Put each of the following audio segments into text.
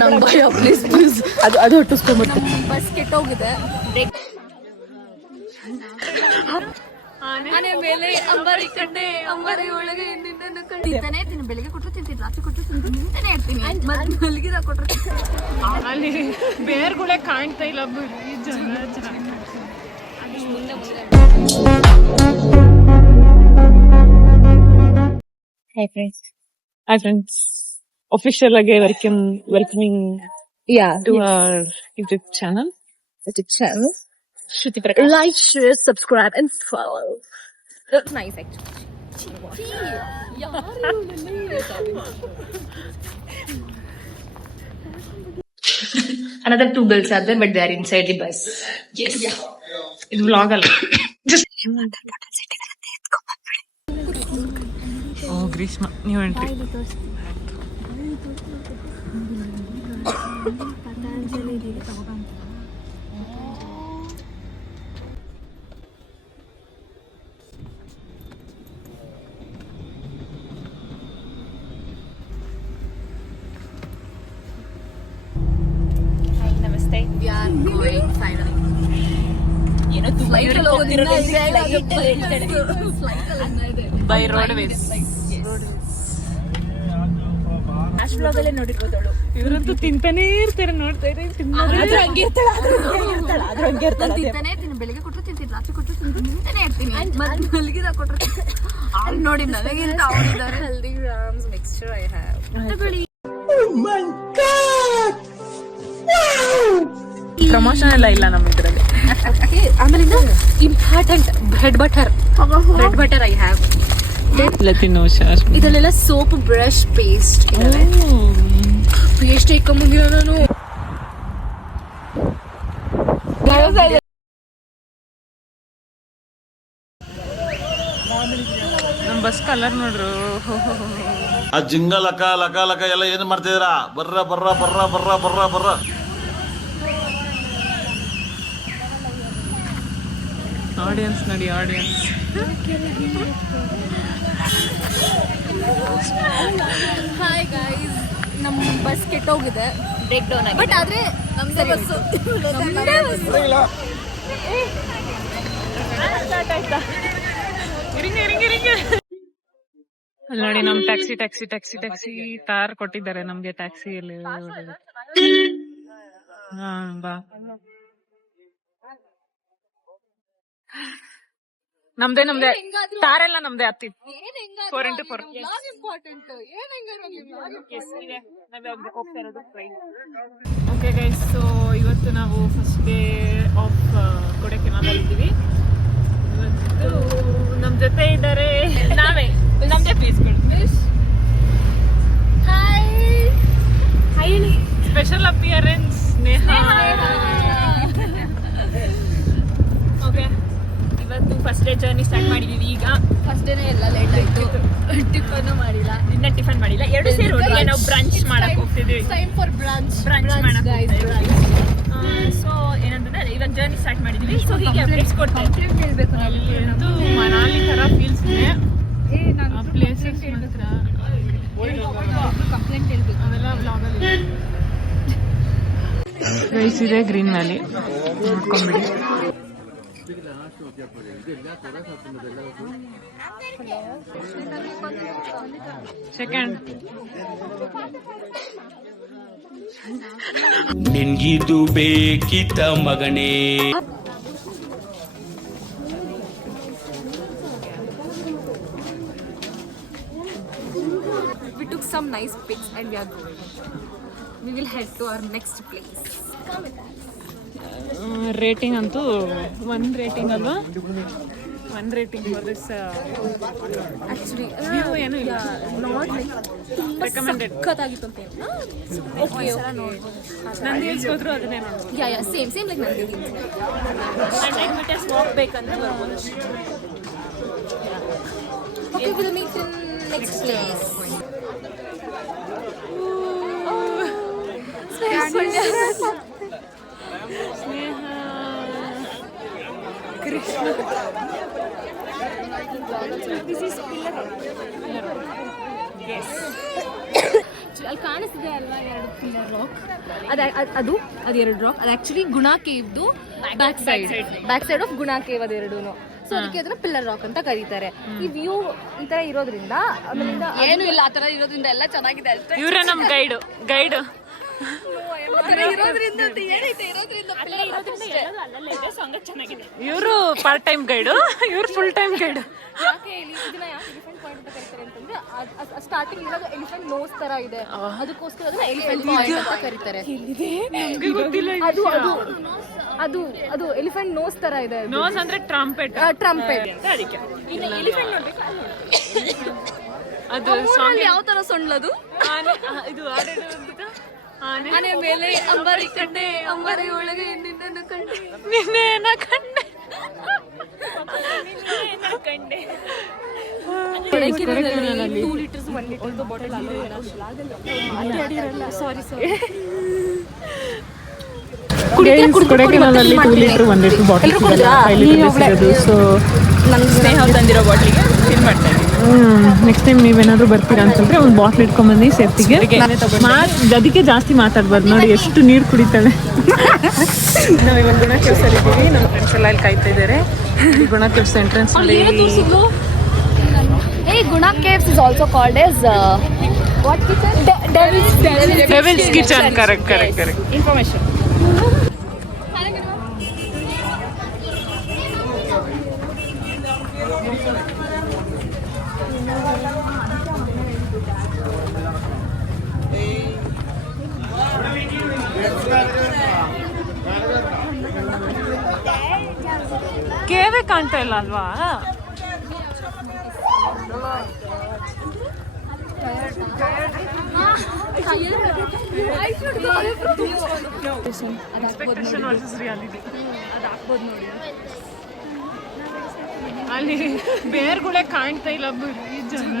ನಂಗೆ ಭಯ please please ಅದು ಹೊಟ್ಟಿಸ್ಕೊಂಡ್ಬಿಟ್ಟು ಬಸ್ ಕೆಟ್ಟೋಗಿದೆ. ಆನೆ ಮೇಲೆ ಅಂಬಾರಿ ಕಟ್ಟೆ ಅಂಬಾರಿ ಒಳಗೆ ತಿಂತಾನೆ ತಿನ್ನು. ಬೆಳಿಗ್ಗೆ ಕೊಟ್ಟರು ತಿಂತೀನಿ, ರಾತ್ರಿ ಕೊಟ್ಟರು ತಿಂತಾನೆ ಇರ್ತೀನಿ. ಮಲಗಿದ ಕೊಟ್ಟರು ಅಲ್ಲಿ ಬೇರ್ಗಳೇ ಕಾಣ್ತಾ ಇಲ್ಲ ಬರೀ ಜನ ಜನ. Hi friends. Hi friends. Official ಆಗಿ welcoming to our YouTube channel. Shruti Prakash. Like, share, subscribe and follow. That's nice actually. Another 2 girls are there, but they are inside the bus. Yes. ಇದು vlog ಅಲ್ಲ. ಓ ಗ್ರೀಷ್ಮ ನೀವು entry. Namaste. We are going finally. Flight ಅಲ್ಲಿ ಹೋಗೋದಿಲ್ಲ, by roadways. ಅಷ್ಟು ಬ್ಲಾಗಲ್ಲೇ ನೋಡಿರ್ಬೋದಳು. ಇವರಂತೂ ತಿಂತಾನೇ ಇರ್ತಾರೆ, ನೋಡ್ತಾ ಇದ್ರೆ ತಿಂತಾನೆ ತಿನ್ನು. ಬೆಳಿಗ್ಗೆ ಕೊಟ್ಟರು ತಿಂತೀನಿ, ರಾತ್ರಿ ಕೊಟ್ಟರು ತಿಂತಾನೆ ಇರ್ತೀನಿ. ಮಲಗಿದ ಕೊಟ್ಟರು ಅವ್ರು ನೋಡಿ ನನಗಿಂತ ಅವರಿದ್ದಾರೆ. Haldiram's mixture I have. ತಗೊಳ್ಳಿ. ಪ್ರಮೋಷನ್ ಎಲ್ಲ ಇಲ್ಲ ನಮ್ಮ ಇದರಲ್ಲಿ. ಆಮೇಲೆ important bread butter I have. ಇದರಲ್ಲೆಲ್ಲ ಸೋಪ್, ಬ್ರಷ್, ಪೇಸ್ಟ್ ಇದಾವೆ. ಪೇಸ್ಟ್ ಇಟ್ಕೊಂಬಂದಿಲ್ಲ ನಾನು. ನಮ್ಮ ಬಸ್ ಕಲರ್ ನೋಡ್ರು. ಆ ಜಿಂಗ ಲಕ ಲಕ ಲಕ ಎಲ್ಲ ಏನ್ ಮಾಡ್ತಿದ್ದೀರಾ? ಬರ್ರ ಬರ್ರ ಬರ್ರ ಬರ್ರ ಬರ್ರ ಬರ್ರ. ಆಡಿಯನ್ಸ್ ನೋಡಿ, ಆಡಿಯನ್ಸ್. ಹಾಯ್ ಗೈಸ್, ನಮ್ಮ ಬಸ್ ಕೆಟ್ಟೋಗಿದೆ, ಬ್ರೇಕ್ ಡೌನ್ ಆಗಿದೆ. ಬಟ್ ಆದ್ರೆ ನಮ್ದೇ ಬಸ್ಸು. ಅಲ್ಲಿ ನೋಡಿ ನಮ್ ಟ್ಯಾಕ್ಸಿ ತಾರ್ ಕೊಟ್ಟಿದ್ದಾರೆ ನಮ್ಗೆ ಟ್ಯಾಕ್ಸಿಯಲ್ಲಿ. ಬಾ, ನಮ್ದೇ ತಾರೆಲ್ಲ ನಮ್ದೇ ಹತ್ತಿ. 4x4 okay guys. ಸೊ ಇವತ್ತು ನಾವು ಫಸ್ಟ್ ಡೇ ಆಫ್ ಕೊಡೈಕೆನಾಲ್ ಇದ್ದೀವಿ. ಇವತ್ತು ನಮ್ ಜೊತೆ ಇದ್ದಾರೆ ನಾವೇ, ನಮ್ದೇ ಪೀಸ್ಗಳು. Special appearance Neha. ಓಕೆ, ಇವತ್ತು ಫಸ್ಟ್ ಡೇ ಜರ್ನಿ ಸ್ಟಾರ್ಟ್ ಮಾಡಿದೀವಿ. ಈಗ ಫಸ್ಟ್ ಡೇನೇ ಎಲ್ಲ ಲೇಟ್ ಆಯ್ತು. ಟಿಫನ್ ಮಾಡಿಲ್ಲ, ಇನ್ನ ಟಿಫನ್ ಮಾಡಿಲ್ಲ. 2 ಸೇರಿ ಒಟ್ಟಿಗೆ ನಾವು ಬ್ರಂಚ್ ಮಾಡಕ್ ಹೋಗ್ತಿದೀವಿ. ಟೈಮ್ ಫಾರ್ ಬ್ರಂಚ್ ಮಾಡಕ್ ಹೋಗ್ತಿದೀವಿ. ಸೊ ಏನಂತಂದ್ರೆ ಇವಾಗ ಜರ್ನಿ ಸ್ಟಾರ್ಟ್ ಮಾಡಿದೀವಿ. ಸೊ ಹೀಗೆ ಅಪ್ಡೇಟ್ಸ್ ಕೊಡ್ತಾ ಇರ್ತೀವಿ. ಹೇಳ್ಬೇಕು ಅಂತೂ ಮನಾಲಿ ತರ ಫೀಲ್ಸ್ ಇದೆ. ಪ್ಲೇಸಸ್ ಮಾತ್ರ ಕಂಪ್ಲೇಂಟ್ ಹೇಳ್ಬೇಕು. ಅವೆಲ್ಲ ವ್ಲಾಗಲ್ಲಿ ಗೈಸ್ ಇದೆ ಗ್ರೀನ್ ವ್ಯಾಲಿ, ನೋಡ್ಕೊಂಡ್ಬಿಡಿ. ಸೆಕೆಂಡ್ ನಿನ್ಗಿದು ಬೇಕಿತ್ತ ಮಗನೇ. We took some nice pics and we are going. We will head to our next place. Rating ಅಂತೂ 1 ರೇಟಿಂಗ್ ಅಲ್ವಾ? 1 rating for this. Actually, view ಏನು ಇಲ್ಲ, not like ರೆಕಮೆಂಡೆಡ್. ಸಖತ್ತಾಗಿತ್ತು ಅಂತ. Okay. ನಂದಿ ಹಿಲ್ಸ್ ಹೋದ್ರು ಅದನ್ನೇ ನೋಡ್ಬೋದು. Yeah, same like Nandi hills. And 10 meters walk ಬೇಕಂದ್ರೆ ಬರ್ಬೋದು. Okay, we'll meet in next place. Sneha, Krishna. This is pillar. Yes. Actually ಅಲ್ಲಿ ಕಾಣಿಸ್ತಿದೆ ಅಲ್ವಾ 2 ಪಿಲ್ಲರ್ ರಾಕ್, ಅದು 2 ರಾಕ್. ಅದು ಆಕ್ಚುಲಿ ಗುಣ ಕೇವ್ದು ಬ್ಯಾಕ್ ಸೈಡ್ ಆಫ್ ಗುಣ ಕೇವ್ ಅದೆರಡೂನು. ಸೊ ಅದಕ್ಕೆ ಅದನ್ನ ಪಿಲ್ಲರ್ ರಾಕ್ ಅಂತ ಕರೀತಾರೆ. ಈ ವ್ಯೂ ಈ ತರ ಇರೋದ್ರಿಂದ ಆಮೇಲಿಂದ ಏನು ಇಲ್ಲ, ಆ ತರ ಇರೋದ್ರಿಂದ ಎಲ್ಲ ಚೆನ್ನಾಗಿದೆ ಅಷ್ಟೇ. ಇವರೇ ನಮ್ ಗೈಡು ಇವರು ಪಾರ್ಟ್ ಟೈಮ್ ಗೈಡು, ಇವ್ರು ಫುಲ್ ಟೈಮ್ ಗೈಡು. ಯಾಕೆ ಇದನ್ನ ಯಾಕೆ ಎಲಿಫೆಂಟ್ ಪಾಯಿಂಟ್ ಅಂತ ಕರೀತಾರೆ ಅಂತಂದ್ರೆ ಸ್ಟಾರ್ಟಿಂಗ್ ಇರೋದು ಎಲಿಫೆಂಟ್ ನೋಸ್ ತರ ಇದೆ, ಅದಕ್ಕೋಸ್ಕರ ಅದನ್ನ ಎಲಿಫೆಂಟ್ ಪಾಯಿಂಟ್ ಅಂತ ಕರೀತಾರೆ. ಅದು ಅದು ಅದು ಅದು ಎಲಿಫೆಂಟ್ ನೋಸ್ ತರ ಇದೆ. ನೋಸ್ ಅಂದ್ರೆ ಟ್ರಂಪೆಟ್ ಟ್ರಂಪೆಟ್. ಅದಕ್ಕೆ ಎಲಿಫೆಂಟ್ ನೋಡ್ಬೇಕು. ಅದು ಸಾಂಗ್ ಯಾವ ತರ ಸೊಂಡ್ಲದು? ಇದು ಮನೆ ಮೇಲೆ ಅಂಬಾರಿ ಕಂಡೆ, ಅಂಬಾರಿ ಒಳಗೆ ನಿನ್ನನ್ನು ಕಂಡೆ, ನಿನ್ನೇನ ಕಂಡೆ. ಕೊಡೈಕೆನಾಲಲ್ಲಿ 2 ಲೀಟರ್ಸ್ 1 ಲೀಟರ್ ಬಾಟಲ್ ಕೊಡೈಕೆನಾಲಲ್ಲಿ 2 ಲೀಟರ್ 1 ಲೀಟರ್ ಬಾಟಲ್ ಸಿಗೋದು. ಸೊ ಸ್ನೇಹ ತಂದಿರೋ ಬಾಟ್ಲಿಗೆ ಫಿಲ್ ಮಾಡ್ತಾ ಇದ್ದೀವಿ. ನೆಕ್ಸ್ಟ್ ಟೈಮ್ ನೀವೇನಾದ್ರೂ ಬರ್ತೀರಾ ಅಂತಂದ್ರೆ ಒಂದು ಬಾಟ್ಲ್ ಇಟ್ಕೊಂಡ್ಬಂದು ಸೇಫ್ಟಿಗೆ. ಅದಕ್ಕೆ ಜಾಸ್ತಿ ಮಾತಾಡ್ಬಾರ್ದು. ನೋಡಿ ಎಷ್ಟು ನೀರು ಕುಡಿತಾಳೆ. ನಾವಿವಾಗ ಗುಣ ಕೇವ್ಸಲ್ಲಿ ಇದ್ದೀವಿ. ನಮ್ಮ ಫ್ರೆಂಡ್ಸ್ ಎಲ್ಲ ಇಲ್ಲಿ ಕಾಯ್ತಾ ಇದ್ದಾರೆ. ಗುಣ ಕೇವ್ಸ್ ಎಂಟ್ರೆನ್ಸ್ ಅಲ್ಲಿ Guna Caves is also called as what kitchen? Devil's Kitchen. Correct. Information. ಕೇವೇ ಕಾಣ್ತಾ ಇಲ್ಲ ಅಲ್ವಾ? ಎಕ್ಸ್ಪೆಕ್ಟೇಷನ್ ವರ್ಸಸ್ ರಿಯಾಲಿಟಿ ಅದು ಹಾಕ್ಬೋದು ನೋಡಿ. ಅಲ್ಲಿ ಬೇರ್ಗಳೇ ಕಾಣ್ತಾ ಇಲ್ಲ, ಬರೀ ಜನ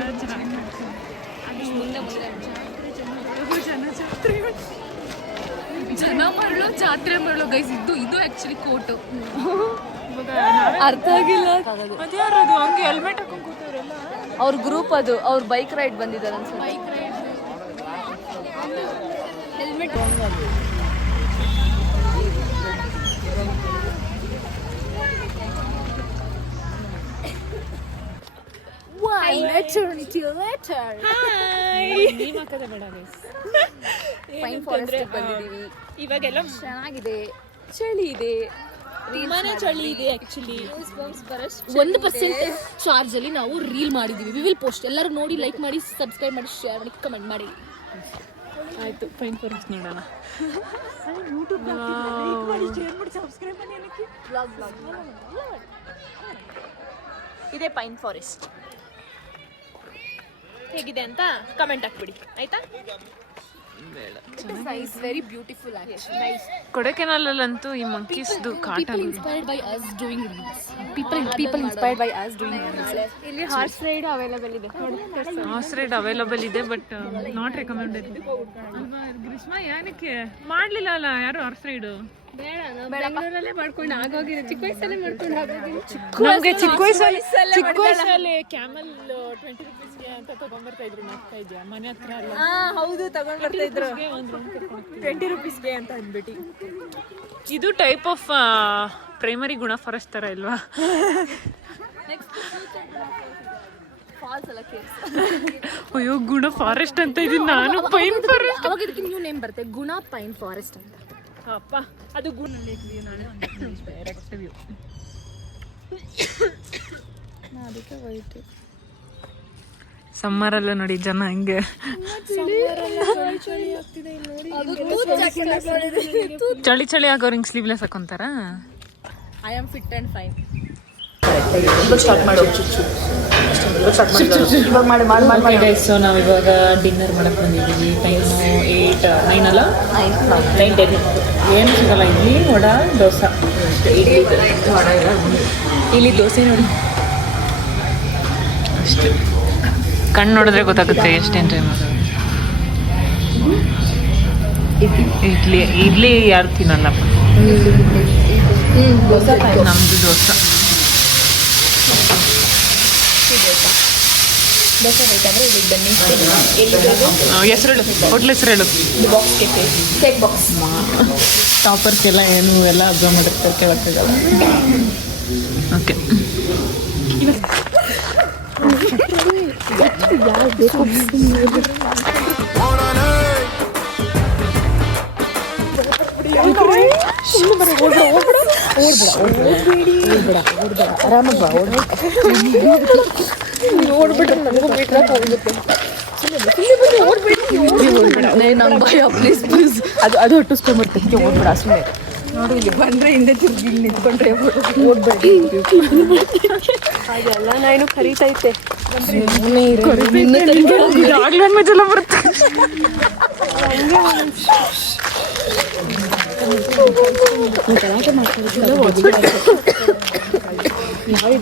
ಜಾತ್ರೆ ಮರಳು ಗೈಸ್. ಇದು ಆಕ್ಚುಲಿ ಕೋಟು. ಅರ್ಥ ಆಗಿಲ್ಲ. ಅದ್ಯಾರದು ಹಂಗೆ ಹೆಲ್ಮೆಟ್ ಹಾಕೊಂಡು ಕೂತವ್ರಲ್ಲ? ಅವ್ರ ಗ್ರೂಪ್ ಅದು, ಅವ್ರ ಬೈಕ್ ರೈಡ್ ಬಂದಿದ್ದಾರೆ ಅನ್ಸುತ್ತೆ. ಹೆಲ್ಮೆಟ್ ಪೈನ್ ಫಾರೆಸ್ಟ್ ಬಂದಿದ್ದೀವಿ. ಇವಾಗೆಲ್ಲ ಚೆನ್ನಾಗಿದೆ, ಚಳಿ ಇದೆ, ತುಂಬಾನೇ ಚಳಿ ಇದೆ. ಆಕ್ಚುಲಿ 1% ಚಾರ್ಜ್ ಅಲ್ಲಿ ನಾವು ರೀಲ್ ಮಾಡಿದೀವಿ. We will post. ಎಲ್ಲರೂ ನೋಡಿ, ಲೈಕ್ ಮಾಡಿ, ಸಬ್ಸ್ಕ್ರೈಬ್ ಮಾಡಿ, ಶೇರ್ ಮಾಡಿ, ಕಮೆಂಟ್ ಮಾಡಿ. ಆಯ್ತು, ಪೈನ್ ಫಾರೆಸ್ಟ್ ನೋಡೋಣ. ಇದೇ ಪೈನ್ ಫಾರೆಸ್ಟ್. ಹೇಗಿದೆ ಅಂತ ಕಮೆಂಟ್ ಹಾಕ್ಬಿಡಿ ಆಯ್ತಾ? Very beautiful actually. ಕೊಡೈಕೆನಾಲಲ್ಲಂತೂ ಈ ಮಂಕೀಸ್ದು ಕಾಟ. People inspired by us doing reels. People inspired by us doing reels. ಇಲ್ಲಿ ಹಾರ್ಸ್ ರೈಡ್ ಅವೈಲೇಬಲ್ ಇದೆ. ಹಾರ್ಸ್ ರೈಡ್ ಅವೈಲಬಲ್ ಇದೆ, ಬಟ್ ನಾಟ್ ರೆಕಮೆಂಡೆಡ್. ಗ್ರೀಷ್ಮಾ ಏನಕ್ಕೆ ಮಾಡ್ಲಿಲ್ಲ ಅಲ್ಲ ಯಾರು ಹಾರ್ಸ್ ರೈಡ್? ಬೆಂಗಳೂರಲ್ಲೇ ಮಾಡ್ಕೊಂಡು ಆಗೋಗಿದೆ, ಚಿಕ್ಕ ವಯಸ್ಸಲ್ಲೇ ಮಾಡ್ಕೊಂಡು ಆಗೋಗಿದೆ. ನಮ್ಗೆ ಚಿಕ್ಕ ವಯಸ್ಸಲ್ಲಿ ಕ್ಯಾಮಲ್ 20 ರೂಪೀಸ್ಗೆ ಅಂತ ತಗೊಂಡ್ಬರ್ತಾ ಇದ್ರು. ಮಾಡ್ತಾ ಇದ್ಯಾ ಮನೆ ಹತ್ರ ಅಲ್ಲ? ಹೌದು, ತಗೊಂಡ್ ಬರ್ತಾ ಇದ್ರು 20 ರೂಪೀಸ್ಗೆ ಅಂತ ಅಂದ್ಬಿಟ್ಟು. ಇದು ಟೈಪ್ ಆಫ್ ಪ್ರೈಮರಿ ಗುಣ ಫಾರೆಸ್ಟ್ ತರ ಇಲ್ವಾ? ಅಯ್ಯೋ, ಗುಣ ಫಾರೆಸ್ಟ್ ಅಂತ ಇದೀನಿ ನಾನು. ಪೈನ್ ಫಾರೆಸ್ಟ್ ಅವಾಗ ಇದಕ್ಕೆ ನ್ಯೂ ನೇಮ್ ಬರುತ್ತೆ, ಗುಣ ಪೈನ್ ಫಾರೆಸ್ಟ್ ಅಂತ. ಅಪ್ಪ, ಅದು ಗುಣ ಡೈರೆಕ್ಟ್ ವ್ಯೂ. ಅದಕ್ಕೆ ವೈಟ್. ಸಮ್ಮರ್ ಅಲ್ಲ ನೋಡಿ ಜನ ಹಿಂಗೆ. ಚಳಿ ಆಗೋರಿಂಗ್ ಸ್ಲೀವ್ಲೆಸ್ ಹಾಕೊಂತಾರ. I am fit and fine. So ನಾವು ಇವಾಗ ಡಿನ್ನರ್ ಮಾಡಕ್ ಬಂದಿದ್ದೀವಿ. ಟೈಮು 9 ಅಲ್ಲ, 9:10. ಏನು ಸಿಗಲ್ಲ. ಇಡ್ಲಿ, ವಡ, ದೋಸೆ. ಇಲ್ಲಿ ದೋಸೆ ನೋಡಿ ಅಷ್ಟೇ. ಕಣ್ಣು ನೋಡಿದ್ರೆ ಗೊತ್ತಾಗುತ್ತೆ ಎಷ್ಟೇನು ಟೈಮ್. ಇಡ್ಲಿ ಯಾರು ತಿನ್ನಲ್ಲಪ್ಪ. ನಮ್ಮದು ದೋಸೆ. ದೋಸೆ ಬೇಕಂದ್ರೆ ಇಲ್ಲಿ ಬನ್ನಿ. ಎಲ್ಲಿರೋದು? ಹೆಸರೇಳು, ಹೋಟ್ಲ್ ಹೆಸರೇಳು. Box cafe, cake box. ಟಾಪರ್ಸ್ಗೆಲ್ಲ ಏನು ಎಲ್ಲ ಅಬ್ಸರ್ವ್ ಮಾಡಿರ್ತಾರೆ, ಕೇಳಕ್ಕಾಗಲ್ಲ. ಓಕೆ, ನಂಗೆ ಭಯ, ಪ್ಲೀಸ್ ಪ್ಲೀಸ್. ಅದು ಹೊಟ್ಟಿಸ್ಕೊಂಡ್ಬರ್ತೈತೆ, ಓದ್ಬೇಡ ಸುಮ್ಮನೆ. ನೋಡಿ ಇಲ್ಲಿ ಬಂದ್ರೆ ಹಿಂದೆ ತಿರುಗಿ ಇಲ್ಲಿ ನಿಂತ್ಕೊಂಡ್ರೆ ಓಡ್ಬೇಡಿ. ಅದೆಲ್ಲ ನಾನು ಕರೀತೈತೆ. ಮಜೆಲ್ಲ ಬರುತ್ತೆ.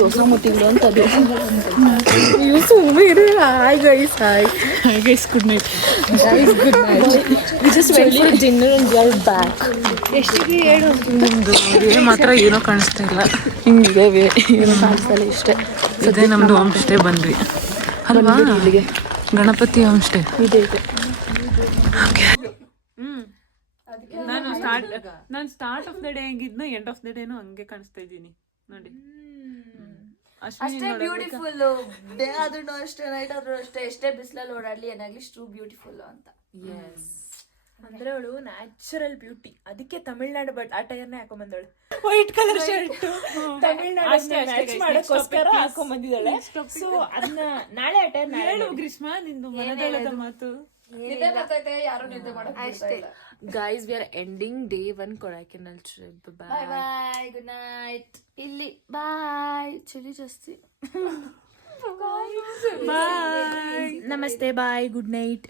ದೋಸೆ ಮುತ್ತಿಗಳು ಅಂತ ಅದು. Hi guys, good night. Dinner and we are back. ಎಷ್ಟಿಗೆ ಹೇಳು? ಏನು ಮಾತ್ರ ಏನೋ ಕಾಣಿಸ್ತಾ ಇಲ್ಲ. ಹಿಂಗಿದೆ ಏನು ಕಾಣಿಸ್ತಲ್ಲ ಇಷ್ಟೇ. ಇದೇ ನಮ್ದು ಹೋಮ್ ಸ್ಟೇ ಬಂದ್ವಿ ಅಲ್ವಾ? ಇಲ್ಲಿಗೆ ಗಣಪತಿ ಹೋಮ್ ಸ್ಟೇ ಇದೆ. ನಾನು ಸ್ಟಾರ್ಟ್ ಆಫ್ ದ ಡೇ ಹೆಂಗಿದ್ನೋ ಎಂಡ್ ಆಫ್ ದ ಡೇನು ಹಂಗೆ ಕಾಣಿಸ್ತಾ ಇದ್ದೀನಿ ನೋಡಿ. ಅಷ್ಟೇ ಬ್ಯೂಟಿಫುಲ್. ಡೇ ಆದ್ರೂ ಅಷ್ಟೇ, ನೈಟ್ ಆದ್ರೂ ಅಷ್ಟೇ, ಎಷ್ಟೇ ಬಿಸಿಲಲ್ಲಿ ಓಡಾಡ್ಲಿ ಏನಾಗ್ಲಿ ಸ್ಟೂ ಬ್ಯೂಟಿಫುಲ್ ಅಂತ. ಅಂದ್ರೆ ಅವಳು ನ್ಯಾಚುರಲ್ ಬ್ಯೂಟಿ, ಅದಕ್ಕೆ ತಮಿಳ್ನಾಡು ಬಟ್ ಆ ಟೈರ್ನೇ ಹಾಕೊಂಡ್ಬಂದವಳು. ವೈಟ್ ಕಲರ್ ಶರ್ಟ್ ತಮಿಳ್ನಾಡು ಮಾಡೋಕ್ಕೋಸ್ಕರ ಹಾಕೊಂಡ್ಬಂದಿದ್ದಾಳೆ. ಸೊ ಅದನ್ನ ನಾಳೆ ಆ ಟೈರ್ ಹೇಳು ಗ್ರೀಷ್ಮಾ, ನಿಂದು ಮನದಾಳದ ಮಾತು. ನಿದ್ದೆ ಬರ್ತೈತೆ, ಯಾರು ನಿದ್ದೆ ಮಾಡಕ್ ಅಷ್ಟೇ. Guys, we are ending day 1 Kodaikanal trip. Bye bye, good night. ಇಲ್ಲಿ ಬಾಯ್, ಚಳಿ ಜಾಸ್ತಿ. ಬಾಯ್, ನಮಸ್ತೆ, ಬಾಯ್, ಗುಡ್ ನೈಟ್.